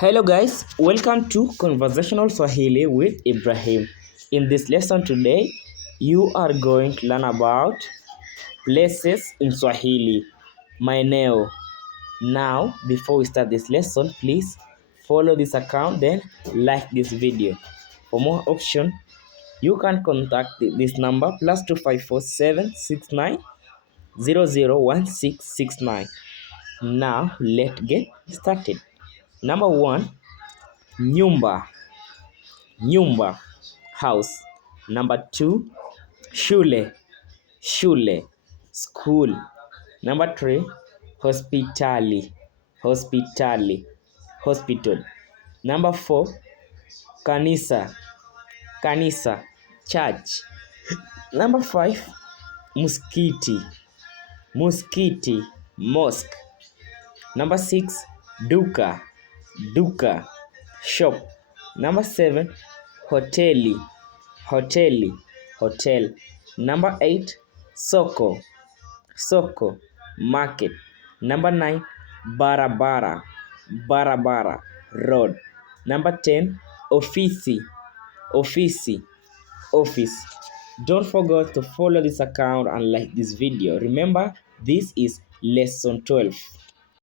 Hello guys, welcome to Conversational Swahili with Ibrahim. In this lesson today, you are going to learn about places in Swahili, maeneo. Now, before we start this lesson, please follow this account, then like this video. For more options, you can contact this number +2547690016669. Now, let's get started. Number one, nyumba. Nyumba, house. Number two, shule. Shule, school. Number three, hospitali. Hospitali, hospital. Number four, kanisa. Kanisa, church. Number five, muskiti. Muskiti, mosque. Number six, duka. Duka, shop. Number seven, hoteli. Hoteli, hotel. Number 8, soko. Soko, market. Number 9, barabara. Barabara, road. Number 10, ofisi. Ofisi, office. Don't forget to follow this account and like this video. Remember, this is lesson 12.